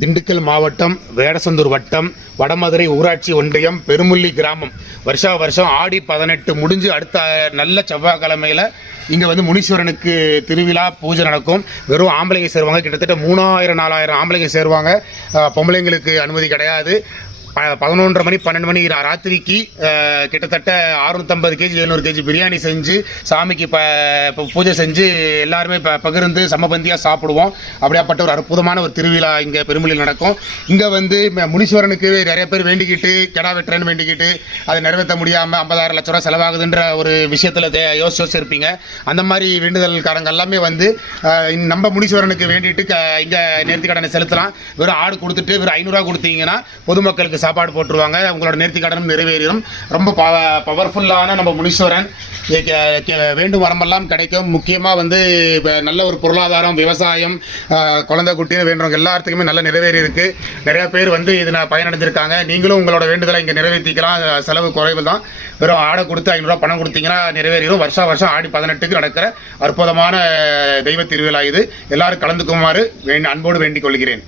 திண்டுக்கல் மாவட்டம் வேடசந்தூர் வட்டம் வடமதுரை ஊராட்சி ஒன்றியம் பெருமுள்ளி கிராமம் வருஷா வருஷம் ஆடி 18 முடிஞ்சு அடுத்த நல்ல செவ்வாய்க்கிழமையில் இங்கே வந்து முனீஸ்வரனுக்கு திருவிழா பூஜை நடக்கும். வெறும் ஆம்பளைங்க சேருவாங்க. கிட்டத்தட்ட 3000-4000 ஆம்பளைங்க சேருவாங்க. பொம்பளைங்களுக்கு அனுமதி கிடையாது. 11:30 மணி 12 மணி ராத்திரிக்கு கிட்டத்தட்ட 650 கேஜி 700 கேஜி பிரியாணி செஞ்சு சாமிக்கு பூஜை செஞ்சு எல்லாருமே பகிர்ந்து சமபந்தியாக சாப்பிடுவோம். அப்படியாப்பட்ட ஒரு அற்புதமான ஒரு திருவிழா இங்கே பெருமுள்ளியில் நடக்கும். இங்கே வந்து முனீஸ்வரனுக்கு நிறைய பேர் வேண்டிக்கிட்டு கெடா வெட்டுறேன்னு வேண்டிக்கிட்டு அதை நிறைவேற்ற முடியாமல் 50,000 லட்ச ரூபா செலவாகுதுன்ற ஒரு விஷயத்தில் யோசிச்சு இருப்பீங்க. அந்த மாதிரி வேண்டுதல்காரங்க எல்லாமே வந்து நம்ம முனீஸ்வரனுக்கு வேண்டிட்டு இங்கே நேர்த்தி கடனை செலுத்தலாம். வெறும் ஆடு கொடுத்துட்டு வெறும் 500 ரூபா கொடுத்தீங்கன்னா பொதுமக்களுக்கு சாப்பாடு போட்டுருவாங்க. உங்களோட நேர்த்தி கடனும் நிறைவேறும். ரொம்ப பவர்ஃபுல்லான நம்ம முனீஸ்வரன். வேண்டும் வரம்பெல்லாம் கிடைக்கும். முக்கியமாக வந்து நல்ல ஒரு பொருளாதாரம், விவசாயம், குழந்தை குட்டின்னு வேண்டுறவங்க எல்லாத்துக்குமே நல்ல நிறைவேறி இருக்கு. நிறைய பேர் வந்து இதில் பயனடைஞ்சிருக்காங்க. நீங்களும் உங்களோட வேண்டுதலை இங்கே நிறைவேற்றிக்கலாம். செலவு குறைவு தான். வெறும் ஆடை கொடுத்து 500 ரூபா பணம் கொடுத்தீங்கன்னா நிறைவேறும். வருஷம் ஆடி 18க்கு நடக்கிற அற்புதமான தெய்வ திருவிழா இது. எல்லாரும் கலந்துக்குமாறு அன்போடு வேண்டிக் கொள்கிறேன்.